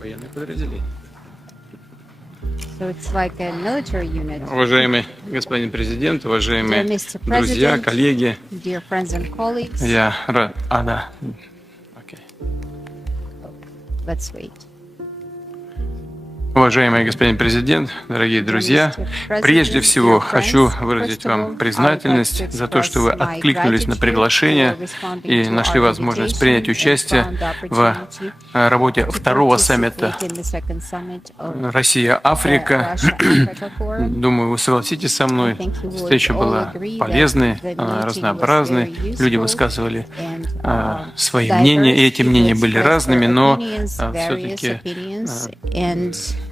Военное подразделение. So it's like a military unit. Уважаемый господин президент, Dear уважаемые Mr. друзья, President, коллеги, dear friends and colleagues, я рад... да. Окей. let's wait. Уважаемый господин президент, дорогие друзья, прежде всего хочу выразить вам признательность за то, что вы откликнулись на приглашение и нашли возможность принять участие в работе второго саммита Россия-Африка. Думаю, вы согласитесь со мной, встреча была полезной, разнообразной, люди высказывали свои мнения, и эти мнения были разными, но все-таки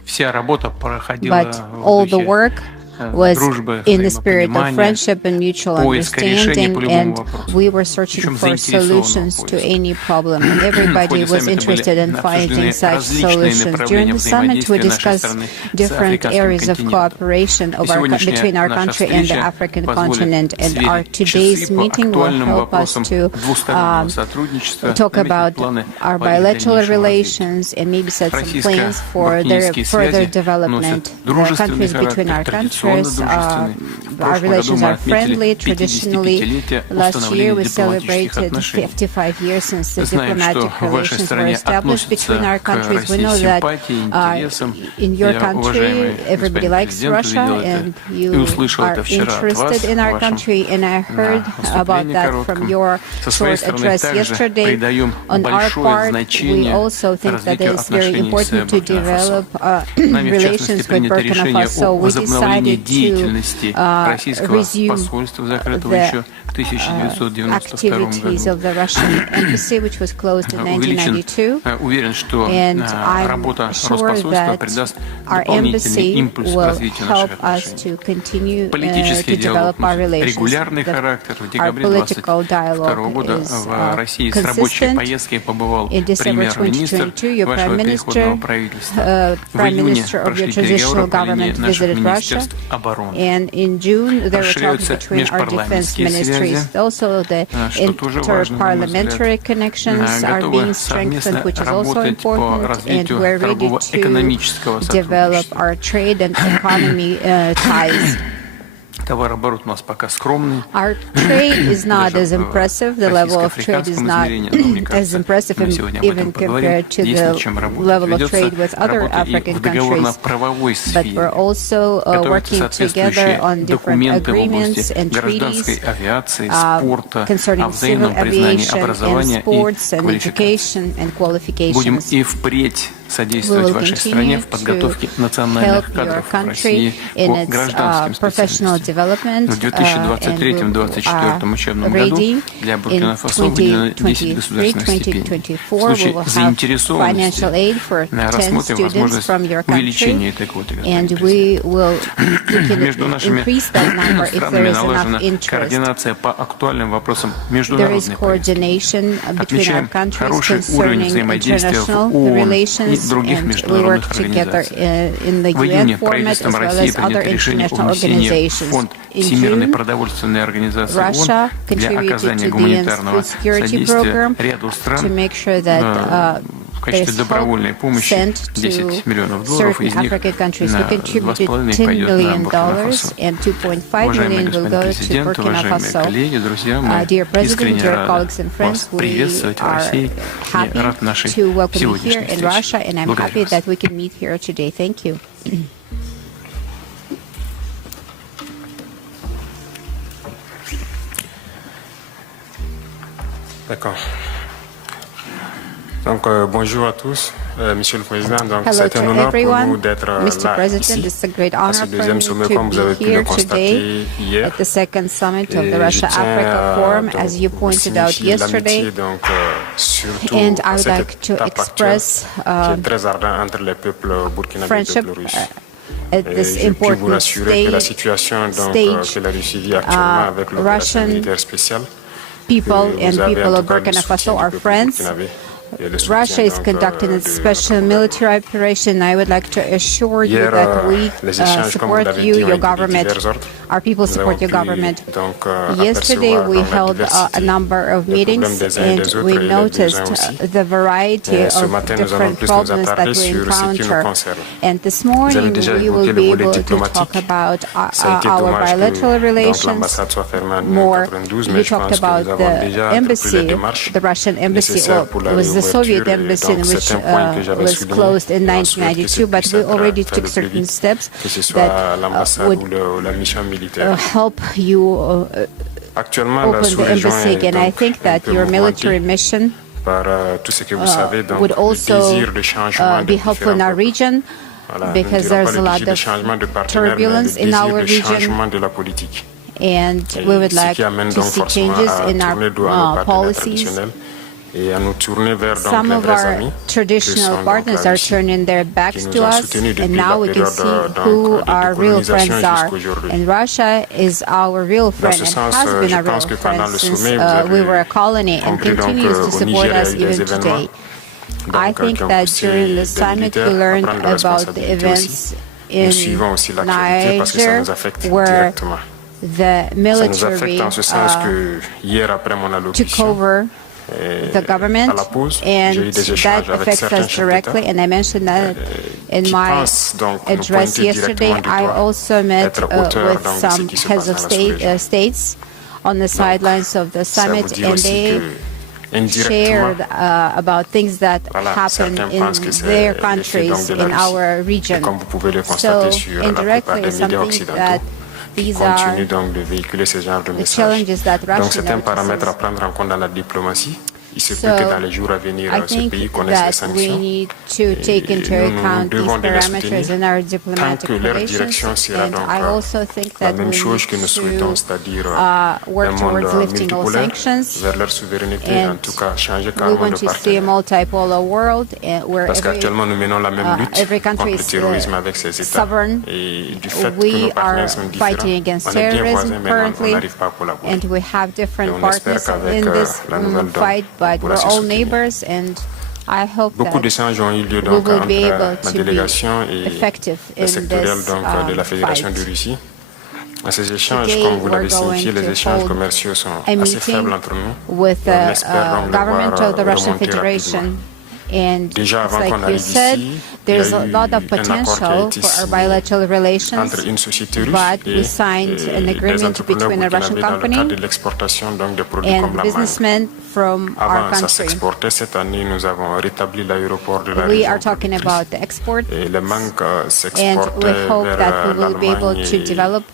вся работа проходила в духе дружбы, in the spirit of friendship and mutual understanding, and we were searching for solutions to any problem, and everybody was interested in finding such solutions. During the summit, we discussed different areas of cooperation between our country and the African continent, and our today's meeting will help us to talk about our bilateral relations and maybe set some plans for their further development. The countries between our countries, our relations are friendly. Traditionally, last year we celebrated 55 years since the diplomatic relations were established between our countries. We know that in your country everybody likes Russia, and you are interested in our country, and I heard about that from your short address yesterday. On our part, we also think that it is very important to develop relations with Burkina Faso. We decided to resume the activities of the Russian embassy, which was closed in 1992. And I'm sure that our embassy will help us to continue to develop our relations. Our political dialogue is consistent. In December 2022, your Prime Minister of your transitional government visited Russia. And in June, there were talks between our defense ministries. Also, the inter-parliamentary connections are being strengthened, which is also important, and we're ready to develop our trade and economy ties. Our trade is not as impressive. The level of trade is not as impressive, even compared to the level of trade with other African countries. But we're also working together on different agreements and treaties concerning civil aviation and sports and education and qualifications. We will continue to help your country in its professional development, and we are ready in 2023-2024. We will have financial aid for 10 students from your country, and we can increase that number if there is enough interest. There is coordination between our countries concerning international relations, and we work together in the UN format as well as other international organizations. In June, Russia contributed to the UN's food security program to make sure that there is help sent to certain African countries. We contributed $10 million, and $2.5 million will go to Burkina Faso. Dear President, dear colleagues and friends, we are happy to welcome you here in Russia, and I'm happy that we can meet here today. Thank you. D'accord. Donc, bonjour à tous, Monsieur le Président. Donc, Hello c'est un to honneur pour nous everyone. d'être Mr. là President, ici, it's a great à honor ce for deuxième me sommet, to comme vous avez be pu le here constater today hier. at the second summit of the Et je Russia-Africa tiens Forum, donc as you vous pointed out signifier yesterday. l'amitié, donc, surtout And I à would cette like to étape actuelle, express qui est très ardente entre les peuples burkinabés et friendship russes. at this Je puis vous important rassurer que la situation donc, stage. que la Russie vit actuellement avec l'opération Russian militaire spéciale, people que and vous avez people en of tout cas le Burkina soutien Faso du are peuple friends. burkinabé et le soutien, Russia is donc, conducting a de special notre military operation. I would like to assure you Hier, that we les échanges, comme vous support l'avez you, dit, ont your été de government. divers ordres. Our people Nous support avons your pu, government. donc, Yesterday, apercevoir we donc, la held a diversité number of des meetings problèmes des uns et and des autres we et les noticed besoins aussi. the variety Et ce of matin, nous allons different plus nous problems that attarder we sur ce qui nous encounter. concerne. And this Vous avez morning, déjà we évoqué will le be volet able to diplomatique. talk about Ça a été our dommage que bilateral donc, relations. l'ambassade soit fermée en More, 1992, you mais je talked pense que about nous avons the déjà entrepris les embassy, démarches the Russian embassy. nécessaires Well, pour la it was the Soviet réouverture. Et embassy donc, in which c'est un point que j'avais was souligné. closed in Et on souhaite que 1992, but puisse we être already fait took le plus certain vite, steps que ce soit that l'ambassade would ou la mission militaire. help you Actuellement, la open the sous-région embassy est again. I donc think un that peu your military mouvementée mission par tout ce que vous savez, donc would le also désir de changement be de helpful in différents our peuples. region Voilà, because nous ne dirons there's pas a le lot désir de of changement de partenaire, mais le turbulence in désir our de region. changement de la politique. And we would Ce like qui amène to donc see forcément changes à in tourner le dos à nos our partenaires policies. traditionnels et à nous tourner vers donc Some les of vrais our amis que traditional sont donc partners la are Russie, turning their qui backs nous to ont us, soutenus and depuis now la we can période see who donc, de our real décolonisation friends are. jusqu'à aujourd'hui. And Russia is our real Dans friend ce and sens, has been je a real pense que pendant friend le since sommet, vous avez we were a colony and compris donc continues to au support Niger, il y a us eu des even événements today. I donc, qui think ont that poussé during the des summit we militaires à learned prendre la about the responsabilité events aussi. in Nous suivons aussi l'actualité parce que ça Niger nous affecte where directement. the Ça nous affecte military en ce sens que hier après mon took allocution, over the government, à la pause, and j'ai eu des that échanges avec affects certains us chefs d'État directly. And I mentioned that in qui my pensent donc nous address pointer yesterday. directement du I doigt, also met être auteur with donc de ce some qui se heads passe of dans la sous-région. states on the sidelines of the Ça vous summit, dit and aussi they que indirectement, shared about things that voilà, happen certains in pensent que c'est their l'effet donc countries, de la in Russie. our Et region. comme vous pouvez le So constater sur la plupart indirectly, des it's médias something occidentaux, that qui these are continuent donc de véhiculer ce genre de the messages. challenges that Donc Russia c'est un paramètre à notices. prendre en compte dans la diplomatie. Il se peut So, que dans les jours à venir, I ce think pays connaisse les that we sanctions. need to take into nous account these devons de les parameters soutenir in our tant diplomatic que leur relations, direction sera and donc I also think la that même we chose need que nous to souhaitons, c'est-à-dire work un monde towards lifting all multipolaire sanctions, vers leur souveraineté, en and tout cas changer we carrément want de to see a partenaire. multipolar world where Parce qu'actuellement, nous menons la même lutte every country contre le is terrorisme avec ces États. sovereign. Et du fait que We nos are partenaires sont fighting différents, against on est bien terrorism voisins, mais on currently, n'arrive pas à collaborer. and we have Et different on espère partners qu'avec in this la nouvelle donne, fight, on but pourra we're se all soutenir. neighbors, and I hope Beaucoup that d'échanges ont eu lieu we donc will be entre able ma to be délégation et effective le in sectoriel this donc, de la Fédération de fight. Russie. À ces échanges, Today, comme vous l'avez we're going signifié, les to échanges hold commerciaux sont a assez meeting faibles entre nous. with Et on the espère donc le government voir of the Russian remonter Federation. rapidement. And Déjà, it's avant like qu'on you arrive said, ici, there's il y a a eu lot of un accord qui a potential été for our signé bilateral relations, entre une société russe but et we signed an des agreement entrepreneurs between a Russian burkinabés dans le cadre company de l'exportation donc des produits and comme la mangue. businessmen from our Avant, ça country. s'exportait. Cette année, nous avons rétabli l'aéroport de la We région are talking productrice. about the export, Et le mangue and s'exportait we hope vers that we will be able l'Allemagne to et develop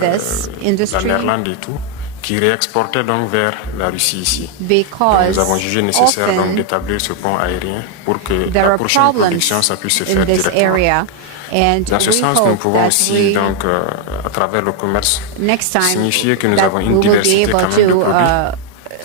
this la industry Néerlande et tout, qui réexportait donc vers la Russie ici. Donc, because nous avons jugé nécessaire donc often d'établir ce pont aérien pour que there la are prochaine problems production ça puisse se in faire this directement. area. And Dans ce we sens, nous hope pouvons that aussi we, donc à travers le commerce next time, signifier que nous that avons we une will be diversité able quand même de to produits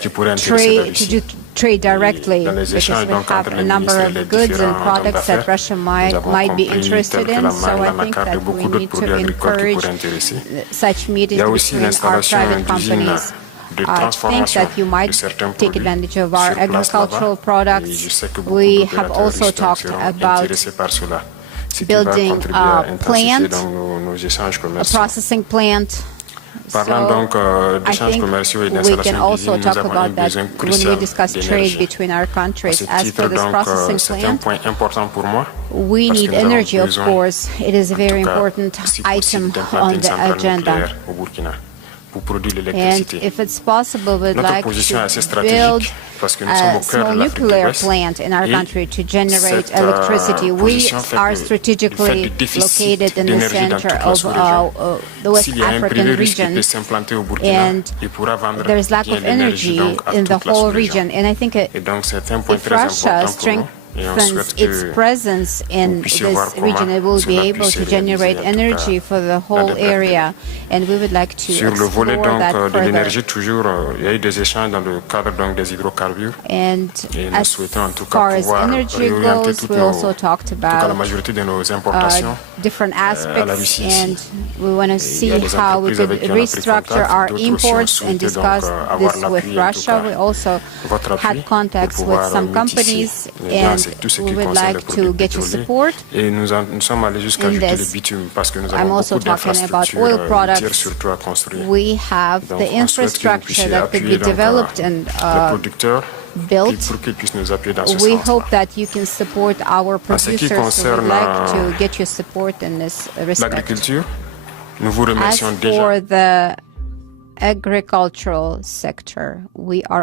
qui pourraient intéresser la trade, to Russie. do trade directly, Dans les because échanges we donc have entre a les number ministres et les of goods and différents hommes products that d'affaires, Russia nous might avons be compris interested tels que in. la So mangue, I la think macarde et that we beaucoup d'autres need to produits agricoles qui encourage pourraient intéresser. such Il y meetings a aussi between our l'installation private d'usines companies. de I think transformation that you de might certains take produits advantage of sur our place agricultural là-bas. Et je products. sais que beaucoup We have d'opérateurs also russes donc talked seront about intéressés par cela, ce qui va building contribuer a à intensifier plant, donc nos échanges a commerciaux. processing plant. Parlant So donc I d'échanges think commerciaux et we can d'installation also d'usines, nous talk avons un about that besoin when we crucial discuss trade d'énergie. between our À countries. ce As titre, for this donc, processing c'est un plant, point important pour moi. we parce que need nous avons energy, of besoin, course. It is a en very tout cas, important si possible, item d'implanter on une the centrale agenda. nucléaire au Burkina. pour produire And l'électricité. if it's possible, we'd Notre like position est assez to stratégique build parce que nous sommes a au cœur small de l'Afrique de nuclear l'Ouest. plant in our Et country to generate cette, electricity. We position fait are que du fait strategically du déficit located in the d'énergie dans center toute la of sous-région, the West s'il y a un African privé russe qui region, peut s'implanter au Burkina, and il pourra vendre there's lack bien of l'énergie energy donc à in the toute la whole sous-région. region. And I think Et donc c'est un point if très Russia important pour nous. Et on strengthens souhaite its que presence in puissiez this voir comment region, it will be cela able puisse to se generate réaliser, en tout energy cas, for the dans whole des brefs area. And we would like to Sur le volet explore donc that de further. l'énergie, toujours, il y a eu des échanges dans le cadre donc des hydrocarbures. And Et nous as souhaitons en tout far cas as pouvoir energy réorienter goes, toutes we nos, also talked en tout cas la about majorité de nos importations different à la aspects, Russie and ici. we want to Il y see a des how we entreprises could avec qui on a pris restructure contact, our d'autres aussi ont imports and souhaité donc discuss avoir this with l'appui, en tout Russia. cas, We also votre appui had contacts pour with pouvoir some métisser companies, dans and tout ce we qui would concerne les like produits to get your pétroliers. support. Et nous sommes allés jusqu'à in ajouter this. le bitume parce que nous I'm avons also beaucoup talking about d'infrastructures oil routières products. surtout à construire. We have Donc, the on souhaite que vous infrastructure puissiez that could appuyer be donc, developed and les producteurs built. pour qu'ils puissent nous appuyer dans ce We sens-là. hope that you can support our En ce qui producers. So we'd concerne like to get your support in this respect. l'agriculture, nous vous As remercions déjà. for the agricultural sector, we are